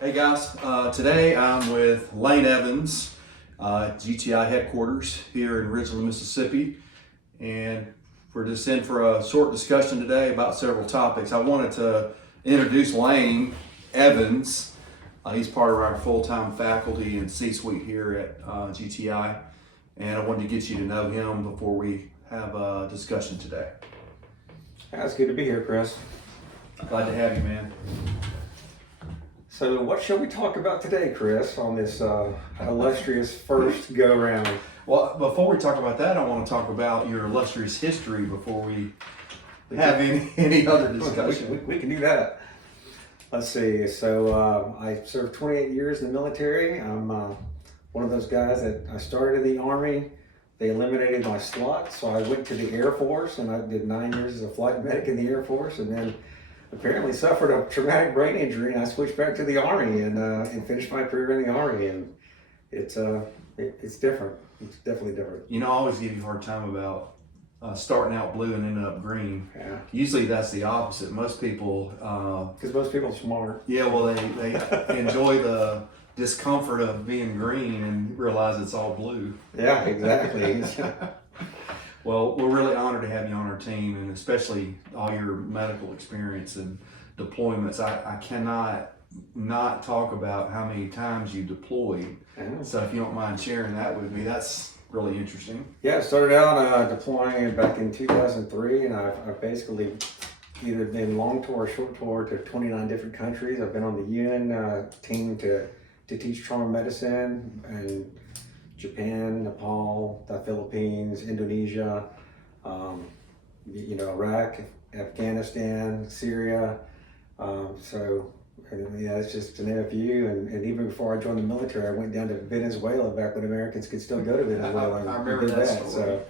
Hey guys, today I'm with Lane Evans, GTI headquarters here in Ridgeland, Mississippi, and we're just in for a short discussion today about several topics. I wanted to introduce Lane Evans. He's part of our full-time faculty and C-suite here at GTI, and I wanted to get you to know him before we have a discussion today. It's good to be here, Chris. Glad to have you, man. So what shall we talk about today, Chris, on this illustrious first go-round? Well, before we talk about that, I want to talk about your illustrious history before we have any other discussion. We can do that. Let's see. So I served 28 years in the military. I'm one of those guys that I started in the Army. They eliminated my slot, so I went to the Air Force, and I did 9 years as a flight medic in the Air Force, and then apparently suffered a traumatic brain injury, and I switched back to the Army and finished my career in the Army. And it's different. It's definitely different. You know, I always give you a hard time about starting out blue and ending up green. Yeah. Usually that's the opposite. Most people, because most people are smart. Yeah, well, they enjoy the discomfort of being green and realize it's all blue. Yeah, exactly. Well, we're really honored to have you on our team, and especially all your medical experience and deployments. I cannot not talk about how many times you deployed. Yeah. So if you don't mind sharing that with me, that's really interesting. Yeah, I started out deploying back in 2003, and I've basically either been long tour or short tour to 29 different countries. I've been on the UN team to teach trauma medicine in Japan, Nepal, the Philippines, Indonesia, Iraq, Afghanistan, Syria. It's just to name a few. And even before I joined the military, I went down to Venezuela back when Americans could still go to Venezuela. I remember that story.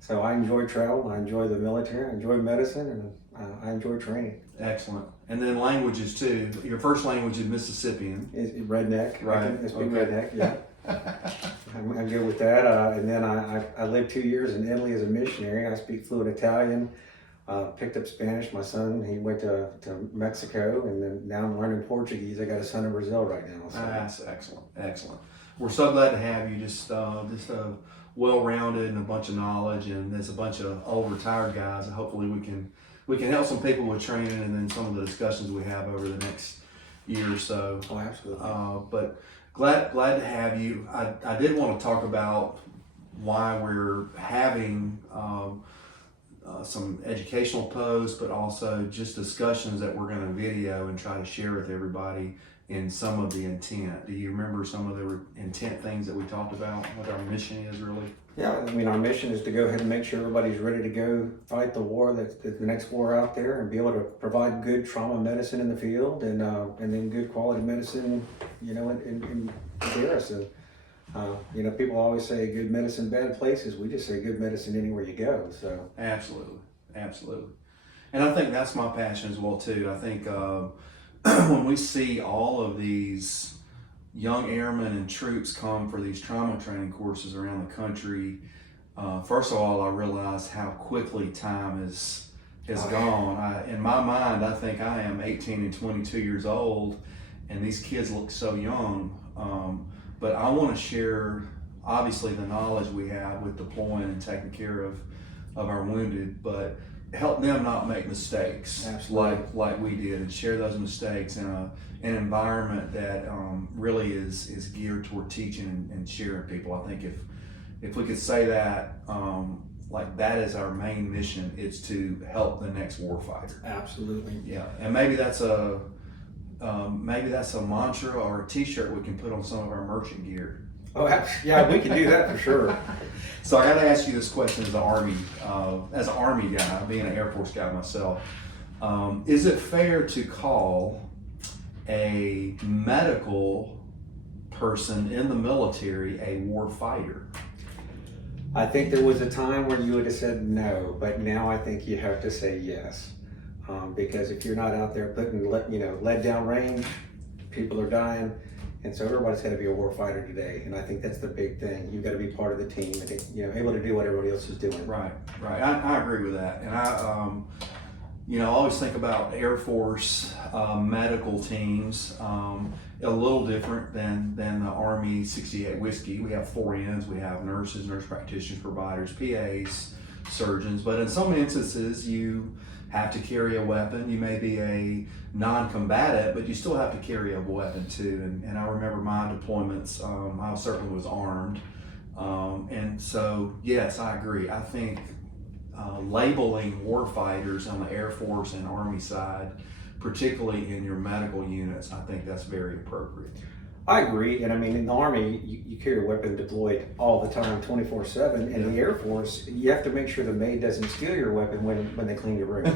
So I enjoy travel, I enjoy the military, I enjoy medicine, and I enjoy training. Excellent. And then languages too. Your first language is Mississippian. It's redneck. Right. I speak redneck, yeah. I'm good with that. And then I lived 2 years in Italy as a missionary. I speak fluent Italian. Picked up Spanish. My son, he went to Mexico, and then now I'm learning Portuguese. I got a son in Brazil right now. So. That's excellent. We're so glad to have you. Just well-rounded and a bunch of knowledge, and there's a bunch of old retired guys. And hopefully we can help some people with training, and then some of the discussions we have over the next year or so. Oh, absolutely. But glad to have you. I did want to talk about why we're having some educational posts, but also just discussions that we're going to video and try to share with everybody in some of the intent. Do you remember some of the intent things that we talked about, what our mission is really? Yeah, I mean, our mission is to go ahead and make sure everybody's ready to go fight the war, that's the next war out there, and be able to provide good trauma medicine in the field, and then good quality medicine, in garrison. People always say good medicine, bad places. We just say good medicine anywhere you go. So absolutely, and I think that's my passion as well too. I think when we see all of these young airmen and troops come for these trauma training courses around the country, first of all, I realize how quickly time has gone. In my mind, I think I am 18 and 22 years old, and these kids look so young. But I want to share, obviously, the knowledge we have with deploying and taking care of our wounded, but help them not make mistakes. Absolutely. like we did, and share those mistakes in an environment that really is geared toward teaching and sharing people. I think if we could say that, that is our main mission, is to help the next warfighter. Absolutely. Yeah, and maybe that's a mantra or a T-shirt we can put on some of our merchant gear. Oh, yeah, we can do that for sure. So I got to ask you this question as an Army guy, being an Air Force guy myself. Is it fair to call a medical person in the military a war fighter? I think there was a time where you would have said no, but now I think you have to say yes. Because if you're not out there putting lead down range, people are dying. And so everybody's got to be a war fighter today, and I think that's the big thing. You've got to be part of the team and able to do what everybody else is doing. Right. I agree with that, and I always think about Air Force medical teams. A little different than the Army 68 Whiskey. We have 4 Ns. We have nurses, nurse practitioners, providers, PAs, surgeons. But in some instances, you have to carry a weapon. You may be a non-combatant, but you still have to carry a weapon too. And I remember my deployments, I certainly was armed. And so, yes, I agree. I think labeling warfighters on the Air Force and Army side, particularly in your medical units, I think that's very appropriate. I agree, and I mean, in the Army, you carry a weapon deployed all the time, 24/7. In the Air Force, you have to make sure the maid doesn't steal your weapon when they clean your room.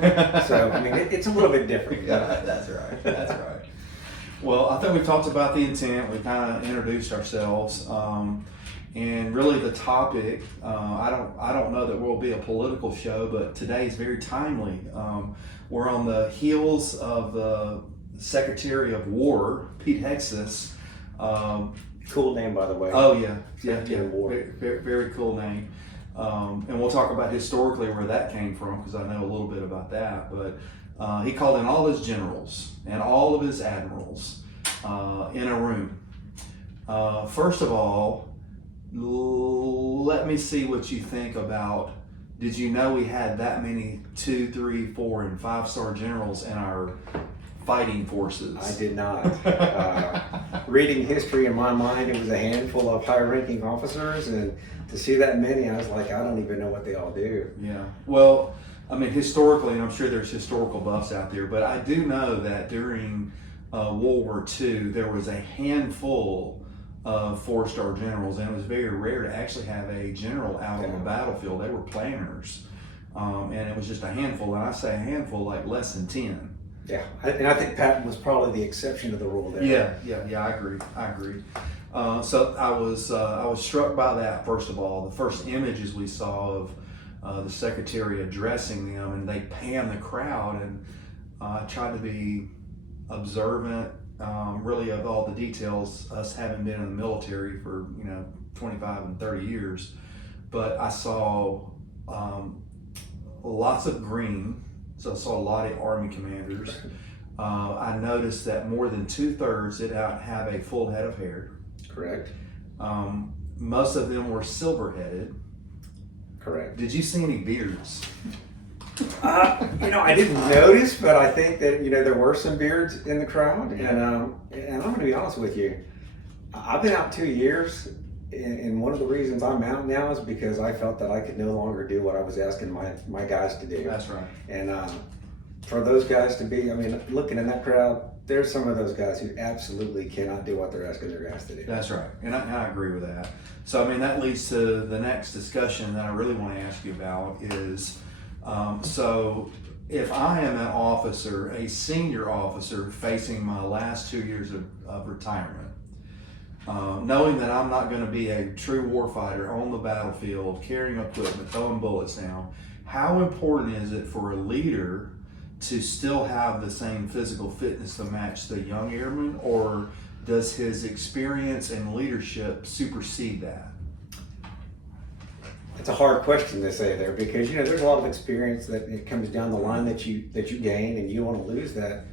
So, I mean, it's a little bit different. Yeah, that's right. That's right. Well, I think we talked about the intent. We kind of introduced ourselves, and really the topic. I don't know that we'll be a political show, but today is very timely. We're on the heels of the Secretary of War, Pete Hexas. Cool name, by the way. Oh yeah, War. very, very cool name. And we'll talk about historically where that came from, because I know a little bit about that. But he called in all his generals and all of his admirals in a room. First of all, let me see what you think about. Did you know we had that many 2, 3, 4, and 5-star generals in our fighting forces? I did not. Reading history, in my mind, it was a handful of high-ranking officers, and to see that many, I was like, I don't even know what they all do. Yeah. Well, I mean, historically, and I'm sure there's historical buffs out there, but I do know that during World War II, there was a handful of 4-star generals, and it was very rare to actually have a general out on the battlefield. They were planners, and it was just a handful. And I say a handful, like less than 10. Yeah, and I think Patton was probably the exception to the rule there. Yeah. I agree. So I was struck by that. First of all, the first images we saw of the secretary addressing them, and they panned the crowd, and I tried to be observant. Really of all the details, us having been in the military for 25 and 30 years, but I saw lots of green, so I saw a lot of Army commanders. I noticed that more than 2/3 did not have a full head of hair. Correct. Most of them were silver-headed. Correct. Did you see any beards? I didn't notice, but I think that there were some beards in the crowd, and I'm going to be honest with you. I've been out 2 years, and one of the reasons I'm out now is because I felt that I could no longer do what I was asking my guys to do. That's right. And for those guys to be, looking in that crowd, there's some of those guys who absolutely cannot do what they're asking their guys to do. That's right, and I agree with that. So that leads to the next discussion that I really want to ask you about is. So if I am an officer, a senior officer facing my last 2 years of retirement, knowing that I'm not going to be a true warfighter on the battlefield, carrying equipment, throwing bullets down, how important is it for a leader to still have the same physical fitness to match the young airman, or does his experience and leadership supersede that? It's a hard question to say there, because there's a lot of experience that it comes down the line that you gain, and you don't want to lose that.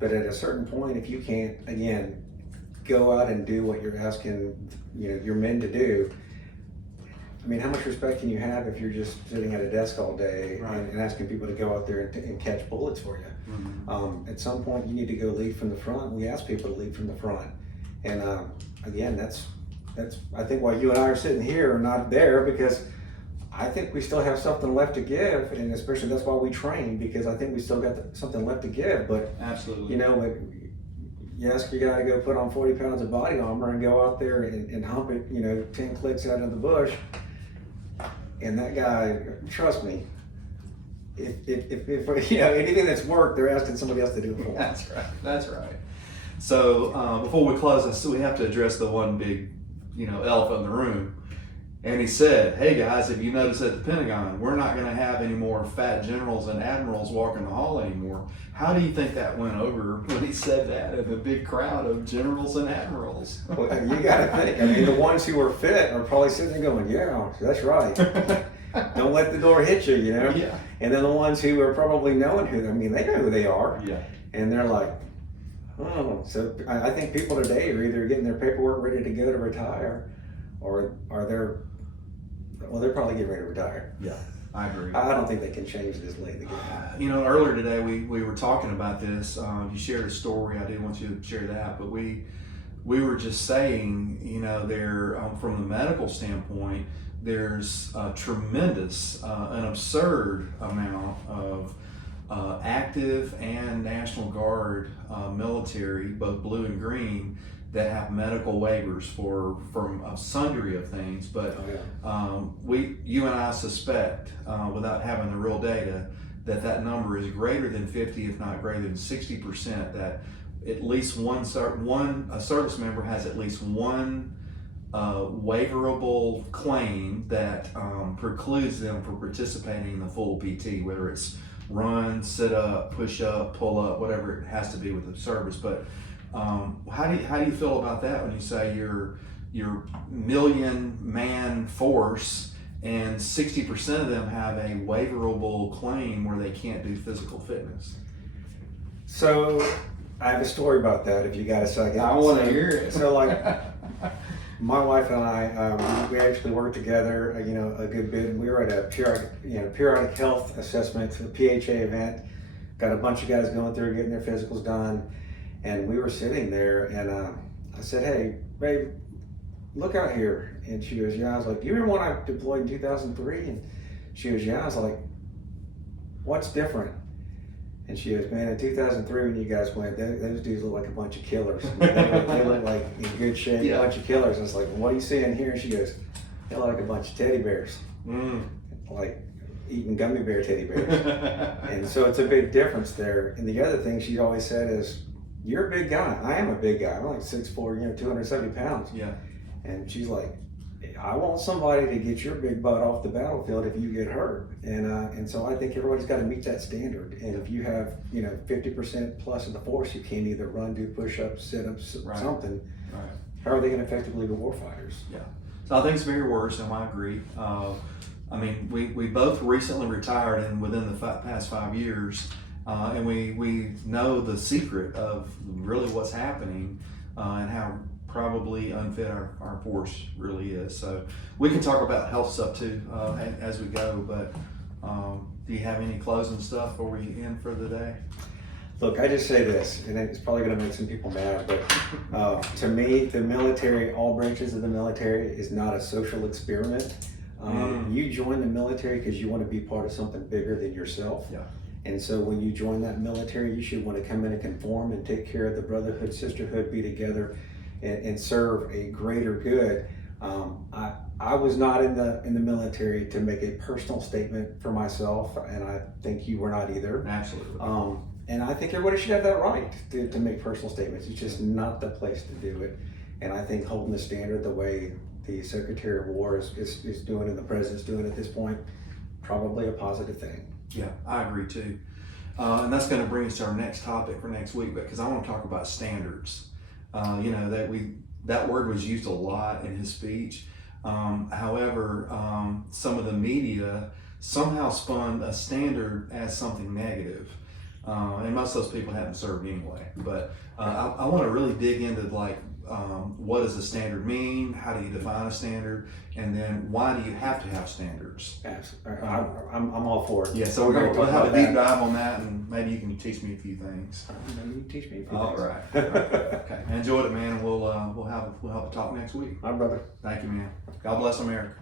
But at a certain point, if you can't again go out and do what you're asking your men to do, how much respect can you have if you're just sitting at a desk all day and asking people to go out there and catch bullets for you? Mm-hmm. At some point, you need to go lead from the front. We ask people to lead from the front, and again, that's I think why you and I are sitting here and not there, because I think we still have something left to give, and especially that's why we train, because I think we still got something left to give. But absolutely, you ask your guy to go put on 40 pounds of body armor and go out there and hump it, 10 clicks out of the bush, and that guy, trust me, if anything that's worked, they're asking somebody else to do it for them. That's right. So before we close, we have to address the one big, elephant in the room. And he said, hey guys, if you notice at the Pentagon, we're not going to have any more fat generals and admirals walking the hall anymore. How do you think that went over when he said that in the big crowd of generals and admirals? Well, you got to think. The ones who are fit are probably sitting there going, yeah, that's right. don't let the door hit you, you know? Yeah. And then the ones who are probably knowing who, I mean, they know who they are. Yeah. And they're like, oh. So I think people today are either getting their paperwork ready to go to retire, or they're probably getting ready to retire. Yeah, I agree. I don't think they can change this late again. You know, earlier today we were talking about this. You shared a story. I did want you to share that, but we were just saying, you know, there from the medical standpoint, there's a tremendous, an absurd amount of active and National Guard military, both blue and green, that have medical waivers from a sundry of things. But you and I suspect, without having the real data, that number is greater than 50, if not greater than 60%. That at least one service member has at least one waiverable claim that precludes them from participating in the full PT, whether it's run, sit up, push up, pull up, whatever it has to be with the service. But how do you feel about that when you say your million man force and 60% of them have a waiverable claim where they can't do physical fitness? So I have a story about that if you got a second. I want to hear it. So like my wife and I, we actually worked together, you know, a good bit. We were at a periodic health assessment, a PHA event. Got a bunch of guys going through getting their physicals done, and we were sitting there, and I said, "Hey, babe, look out here." And she goes, "Yeah." I was like, "Do you remember when I deployed in 2003?" And she goes, "Yeah." I was like, "What's different?" And she goes, "Man, in 2003 when you guys went, those dudes look like a bunch of killers. They look like in good shape, a bunch of killers." And it's like, "What are you seeing here?" And she goes, "They look like a bunch of teddy bears, like eating gummy bear teddy bears." And so it's a big difference there. And the other thing she always said is, "You're a big guy. I am a big guy. I'm like 6'4", 270 pounds." Yeah. And she's like, "I want somebody to get your big butt off the battlefield if you get hurt." And so I think everybody's got to meet that standard. And if you have 50% plus of the force, you can't either run, do push-ups, sit-ups, something. Right. How are they going to effectively be warfighters? Yeah. So I think it's very worrisome. I agree. I mean, we both recently retired, and within the past 5 years, and we know the secret of really what's happening and how probably unfit our force really is. So we can talk about health stuff too as we go, but do you have any closing stuff before we end for the day? Look, I just say this, and it's probably going to make some people mad, but to me, the military, all branches of the military, is not a social experiment. You join the military because you want to be part of something bigger than yourself. Yeah. And so when you join that military, you should want to come in and conform and take care of the brotherhood, sisterhood, be together, and serve a greater good. I was not in the military to make a personal statement for myself, and I think you were not either. Absolutely. And I think everybody should have that right to make personal statements. It's just not the place to do it. And I think holding the standard the way the Secretary of War is doing and the President's doing at this point, probably a positive thing. Yeah, I agree too. And that's going to bring us to our next topic for next week, because I want to talk about standards. That word was used a lot in his speech. However, some of the media somehow spun a standard as something negative. And most of those people haven't served anyway. But I want to really dig into what does a standard mean? How do you define a standard? And then why do you have to have standards? Absolutely. I'm all for it. Yeah, so we'll have a deep dive on that, and maybe you can teach me a few things. Maybe you can teach me a few All things. right. Okay. I enjoyed it, man. We'll have a talk next week. My brother. Thank you, man. God bless America.